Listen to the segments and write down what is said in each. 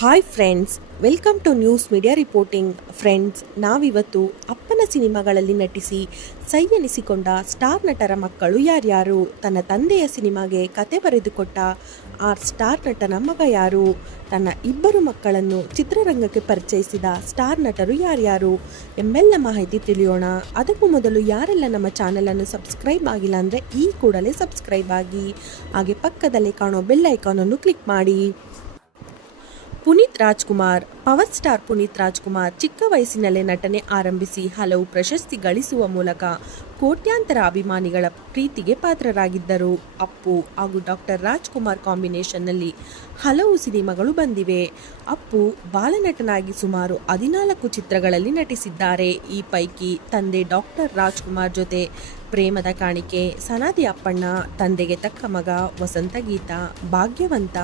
Hi friends, welcome to news media reporting. Friends, ನಾವಿವತ್ತು ಅಪ್ಪನ ಸಿನಿಮಾಗಳಲ್ಲಿ ನಟಿಸಿ ಸೈ ಎನಿಸಿಕೊಂಡ ಸ್ಟಾರ್ ನಟರ ಮಕ್ಕಳು ಯಾರ್ಯಾರು, ತನ್ನ ತಂದೆಯ ಸಿನಿಮಾಗೆ ಕತೆ ಬರೆದುಕೊಟ್ಟ ಆ ಸ್ಟಾರ್ ನಟನ ಮಗ ಯಾರು, ತನ್ನ ಇಬ್ಬರು ಮಕ್ಕಳನ್ನು ಚಿತ್ರರಂಗಕ್ಕೆ ಪರಿಚಯಿಸಿದ ಸ್ಟಾರ್ ನಟರು ಯಾರ್ಯಾರು ಎಂಬೆಲ್ಲ ಮಾಹಿತಿ ತಿಳಿಯೋಣ. ಅದಕ್ಕೂ ಮೊದಲು ಯಾರೆಲ್ಲ ನಮ್ಮ ಚಾನಲನ್ನು ಸಬ್ಸ್ಕ್ರೈಬ್ ಆಗಿಲ್ಲ ಅಂದರೆ ಈ ಕೂಡಲೇ ಸಬ್ಸ್ಕ್ರೈಬ್ ಆಗಿ, ಹಾಗೆ ಪಕ್ಕದಲ್ಲೇ ಕಾಣೋ ಬೆಲ್ ಐಕಾನನ್ನು ಕ್ಲಿಕ್ ಮಾಡಿ. ಪುನೀತ್ ರಾಜ್ಕುಮಾರ್. ಪವರ್ ಸ್ಟಾರ್ ಪುನೀತ್ ರಾಜ್ಕುಮಾರ್ ಚಿಕ್ಕ ವಯಸ್ಸಿನಲ್ಲೇ ನಟನೆ ಆರಂಭಿಸಿ ಹಲವು ಪ್ರಶಸ್ತಿ ಗಳಿಸುವ ಮೂಲಕ ಕೋಟ್ಯಾಂತರ ಅಭಿಮಾನಿಗಳ ಪ್ರೀತಿಗೆ ಪಾತ್ರರಾಗಿದ್ದರು. ಅಪ್ಪು ಹಾಗೂ ಡಾಕ್ಟರ್ ರಾಜ್ಕುಮಾರ್ ಕಾಂಬಿನೇಷನ್ನಲ್ಲಿ ಹಲವು ಸಿನಿಮಾಗಳು ಬಂದಿವೆ. ಅಪ್ಪು ಬಾಲನಟನಾಗಿ ಸುಮಾರು 14 ಚಿತ್ರಗಳಲ್ಲಿ ನಟಿಸಿದ್ದಾರೆ. ಈ ಪೈಕಿ ತಂದೆ ಡಾಕ್ಟರ್ ರಾಜ್ಕುಮಾರ್ ಜೊತೆ ಪ್ರೇಮದ ಕಾಣಿಕೆ, ಸನಾದಿ ಅಪ್ಪಣ್ಣ, ತಂದೆಗೆ ತಕ್ಕ ಮಗ, ವಸಂತ ಗೀತ, ಭಾಗ್ಯವಂತ,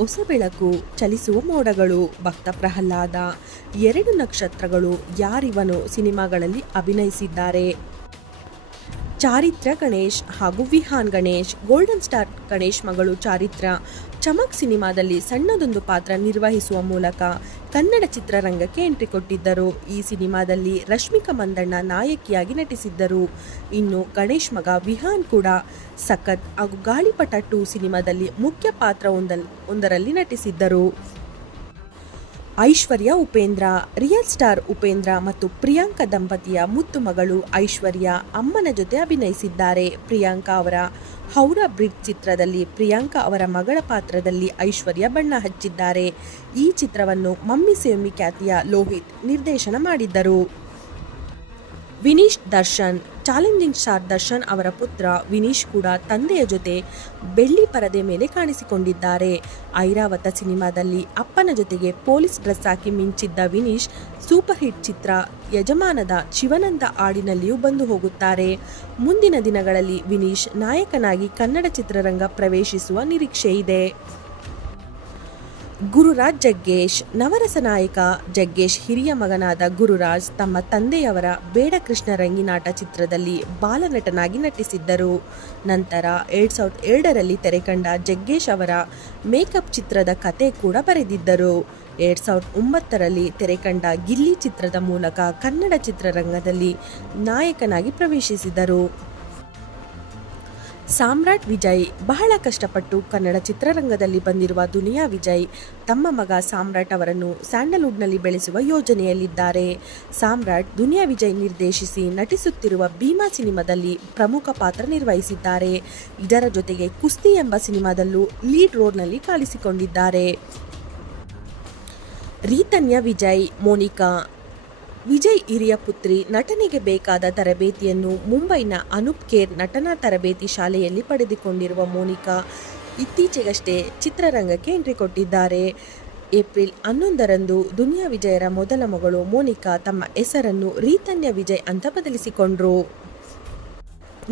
ಹೊಸ ಬೆಳಕು, ಚಲಿಸುವ ಮೋಡಗಳು, ಭಕ್ತ ಪ್ರಹ್ಲಾದ, 2 ನಕ್ಷತ್ರಗಳು, ಯಾರಿವನು ಸಿನಿಮಾಗಳಲ್ಲಿ ಅಭಿನಯಿಸಿದ್ದಾರೆ. ಚಾರಿತ್ರ ಗಣೇಶ್ ಹಾಗೂ ವಿಹಾನ್ ಗಣೇಶ್. ಗೋಲ್ಡನ್ ಸ್ಟಾರ್ ಗಣೇಶ್ ಮಗಳು ಚಾರಿತ್ರ ಚಮಕ್ ಸಿನಿಮಾದಲ್ಲಿ ಸಣ್ಣದೊಂದು ಪಾತ್ರ ನಿರ್ವಹಿಸುವ ಮೂಲಕ ಕನ್ನಡ ಚಿತ್ರರಂಗಕ್ಕೆ ಎಂಟ್ರಿ ಕೊಟ್ಟಿದ್ದರು. ಈ ಸಿನಿಮಾದಲ್ಲಿ ರಶ್ಮಿಕಾ ಮಂದಣ್ಣ ನಾಯಕಿಯಾಗಿ ನಟಿಸಿದ್ದರು. ಇನ್ನು ಗಣೇಶ್ ಮಗ ವಿಹಾನ್ ಕೂಡ ಸಖತ್ ಹಾಗೂ ಗಾಳಿಪಟ 2 ಸಿನಿಮಾದಲ್ಲಿ ಮುಖ್ಯ ಪಾತ್ರ ಒಂದರಲ್ಲಿ ನಟಿಸಿದ್ದರು. ಐಶ್ವರ್ಯ ಉಪೇಂದ್ರ. ರಿಯಲ್ ಸ್ಟಾರ್ ಉಪೇಂದ್ರ ಮತ್ತು ಪ್ರಿಯಾಂಕಾ ದಂಪತಿಯ ಮುದ್ದು ಮಗಳು ಐಶ್ವರ್ಯ ಅಮ್ಮನ ಜೊತೆ ಅಭಿನಯಿಸಿದ್ದಾರೆ. ಪ್ರಿಯಾಂಕಾ ಅವರ ಹೌರಾ ಬ್ರಿಡ್ಜ್ ಚಿತ್ರದಲ್ಲಿ ಪ್ರಿಯಾಂಕಾ ಅವರ ಮಗಳ ಪಾತ್ರದಲ್ಲಿ ಐಶ್ವರ್ಯ ಬಣ್ಣ ಹಚ್ಚಿದ್ದಾರೆ. ಈ ಚಿತ್ರವನ್ನು ಮಮ್ಮಿ ಸೇಮಿ ಖ್ಯಾತಿಯ ಲೋಹಿತ್ ನಿರ್ದೇಶನ ಮಾಡಿದ್ದರು. ವಿನೀಶ್ ದರ್ಶನ್. ಚಾಲೆಂಜಿಂಗ್ ಸ್ಟಾರ್ ದರ್ಶನ್ ಅವರ ಪುತ್ರ ವಿನೀಶ್ ಕೂಡ ತಂದೆಯ ಜೊತೆ ಬೆಳ್ಳಿ ಪರದೆ ಮೇಲೆ ಕಾಣಿಸಿಕೊಂಡಿದ್ದಾರೆ. ಐರಾವತ ಸಿನಿಮಾದಲ್ಲಿ ಅಪ್ಪನ ಜೊತೆಗೆ ಪೊಲೀಸ್ ಡ್ರೆಸ್ ಹಾಕಿ ಮಿಂಚಿದ್ದ ವಿನೀಶ್ ಸೂಪರ್ ಹಿಟ್ ಚಿತ್ರ ಯಜಮಾನದ ಶಿವನಂದ ಹಾಡಿನಲ್ಲಿಯೂ ಬಂದು ಹೋಗುತ್ತಾರೆ. ಮುಂದಿನ ದಿನಗಳಲ್ಲಿ ವಿನೀಶ್ ನಾಯಕನಾಗಿ ಕನ್ನಡ ಚಿತ್ರರಂಗ ಪ್ರವೇಶಿಸುವ ನಿರೀಕ್ಷೆ ಇದೆ. ಗುರುರಾಜ್ ಜಗ್ಗೇಶ್. ನವರಸ ನಾಯಕ ಜಗ್ಗೇಶ್ ಹಿರಿಯ ಮಗನಾದ ಗುರುರಾಜ್ ತಮ್ಮ ತಂದೆಯವರ ಬೇಡ ಕೃಷ್ಣ ರಂಗಿನಾಟ ಚಿತ್ರದಲ್ಲಿ ಬಾಲನಟನಾಗಿ ನಟಿಸಿದ್ದರು. ನಂತರ 2002ರಲ್ಲಿ ತೆರೆಕಂಡ ಜಗ್ಗೇಶ್ ಅವರ ಮೇಕಪ್ ಚಿತ್ರದ ಕತೆ ಕೂಡ ಬರೆದಿದ್ದರು. 2009ರಲ್ಲಿ ತೆರೆಕಂಡ ಗಿಲ್ಲಿ ಚಿತ್ರದ ಮೂಲಕ ಕನ್ನಡ ಚಿತ್ರರಂಗದಲ್ಲಿ ನಾಯಕನಾಗಿ ಪ್ರವೇಶಿಸಿದರು. ಸಾಮ್ರಾಟ್ ವಿಜಯ್. ಬಹಳ ಕಷ್ಟಪಟ್ಟು ಕನ್ನಡ ಚಿತ್ರರಂಗದಲ್ಲಿ ಬಂದಿರುವ ದುನಿಯಾ ವಿಜಯ್ ತಮ್ಮ ಮಗ ಸಾಮ್ರಾಟ್ ಅವರನ್ನು ಸ್ಯಾಂಡಲ್ವುಡ್ನಲ್ಲಿ ಬೆಳೆಸುವ ಯೋಜನೆಯಲ್ಲಿದ್ದಾರೆ. ಸಾಮ್ರಾಟ್ ದುನಿಯಾ ವಿಜಯ್ ನಿರ್ದೇಶಿಸಿ ನಟಿಸುತ್ತಿರುವ ಭೀಮಾ ಸಿನಿಮಾದಲ್ಲಿ ಪ್ರಮುಖ ಪಾತ್ರ ನಿರ್ವಹಿಸಿದ್ದಾರೆ. ಇದರ ಜೊತೆಗೆ ಕುಸ್ತಿ ಎಂಬ ಸಿನಿಮಾದಲ್ಲೂ ಲೀಡ್ ರೋಲ್ನಲ್ಲಿ ಕಾಣಿಸಿಕೊಂಡಿದ್ದಾರೆ. ರೀತನ್ಯ ವಿಜಯ್. ಮೋನಿಕಾ. ವಿಜಯ್ ಹಿರಿಯ ಪುತ್ರಿ. ನಟನೆಗೆ ಬೇಕಾದ ತರಬೇತಿಯನ್ನು ಮುಂಬೈನ ಅನೂಪ್ ಖೇರ್ ನಟನಾ ತರಬೇತಿ ಶಾಲೆಯಲ್ಲಿ ಪಡೆದುಕೊಂಡಿರುವ ಮೋನಿಕಾ ಇತ್ತೀಚೆಗಷ್ಟೇ ಚಿತ್ರರಂಗಕ್ಕೆ ಎಂಟ್ರಿ ಕೊಟ್ಟಿದ್ದಾರೆ. ಏಪ್ರಿಲ್ 11ರಂದು ದುನಿಯಾ ವಿಜಯರ ಮೊದಲ ಮಗಳು ಮೋನಿಕಾ ತಮ್ಮ ಹೆಸರನ್ನು ರೀತನ್ಯ ವಿಜಯ್ ಅಂತ ಬದಲಿಸಿಕೊಂಡ್ರು.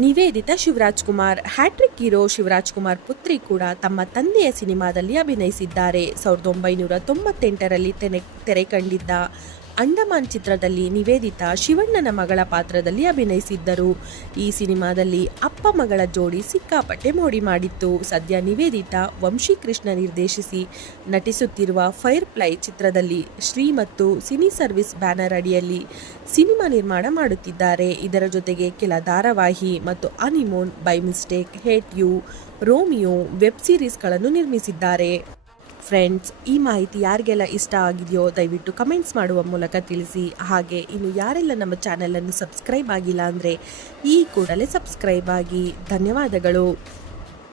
ನಿವೇದಿತಾ ಶಿವರಾಜ್ಕುಮಾರ್. ಹ್ಯಾಟ್ರಿಕ್ ಹೀರೋ ಶಿವರಾಜ್ಕುಮಾರ್ ಪುತ್ರಿ ಕೂಡ ತಮ್ಮ ತಂದೆಯ ಸಿನಿಮಾದಲ್ಲಿ ಅಭಿನಯಿಸಿದ್ದಾರೆ. 1998ರಲ್ಲಿ ತೆರೆ ಕಂಡಿದ್ದ ಅಂಡಮಾನ್ ಚಿತ್ರದಲ್ಲಿ ನಿವೇದಿತಾ ಶಿವಣ್ಣನ ಮಗಳ ಪಾತ್ರದಲ್ಲಿ ಅಭಿನಯಿಸಿದ್ದರು. ಈ ಸಿನಿಮಾದಲ್ಲಿ ಅಪ್ಪ ಮಗಳ ಜೋಡಿ ಸಿಕ್ಕಾಪಟ್ಟೆ ಮೋಡಿ ಮಾಡಿತ್ತು. ಸದ್ಯ ನಿವೇದಿತಾ ವಂಶೀಕೃಷ್ಣ ನಿರ್ದೇಶಿಸಿ ನಟಿಸುತ್ತಿರುವ ಫೈರ್ ಫ್ಲೈ ಚಿತ್ರದಲ್ಲಿ ಶ್ರೀ ಮತ್ತು ಸಿನಿ ಸರ್ವಿಸ್ ಬ್ಯಾನರ್ ಅಡಿಯಲ್ಲಿ ಸಿನಿಮಾ ನಿರ್ಮಾಣ ಮಾಡುತ್ತಿದ್ದಾರೆ. ಇದರ ಜೊತೆಗೆ ಕೆಲ ಧಾರಾವಾಹಿ ಮತ್ತು honeymoon, by mistake, hate you, Romeo web ಸೀರೀಸ್ಗಳನ್ನು ನಿರ್ಮಿಸಿದ್ದಾರೆ. ಫ್ರೆಂಡ್ಸ್, ಈ ಮಾಹಿತಿ ಯಾರಿಗೆಲ್ಲ ಇಷ್ಟ ಆಗಿದೆಯೋ ದಯವಿಟ್ಟು ಕಮೆಂಟ್ಸ್ ಮಾಡುವ ಮೂಲಕ ತಿಳಿಸಿ. ಹಾಗೆ ಇನ್ನು ಯಾರೆಲ್ಲ ನಮ್ಮ ಚಾನಲನ್ನು ಸಬ್ಸ್ಕ್ರೈಬ್ ಆಗಿಲ್ಲ ಅಂದರೆ ಈ ಕೂಡಲೇ ಸಬ್ಸ್ಕ್ರೈಬ್ ಆಗಿ. ಧನ್ಯವಾದಗಳು.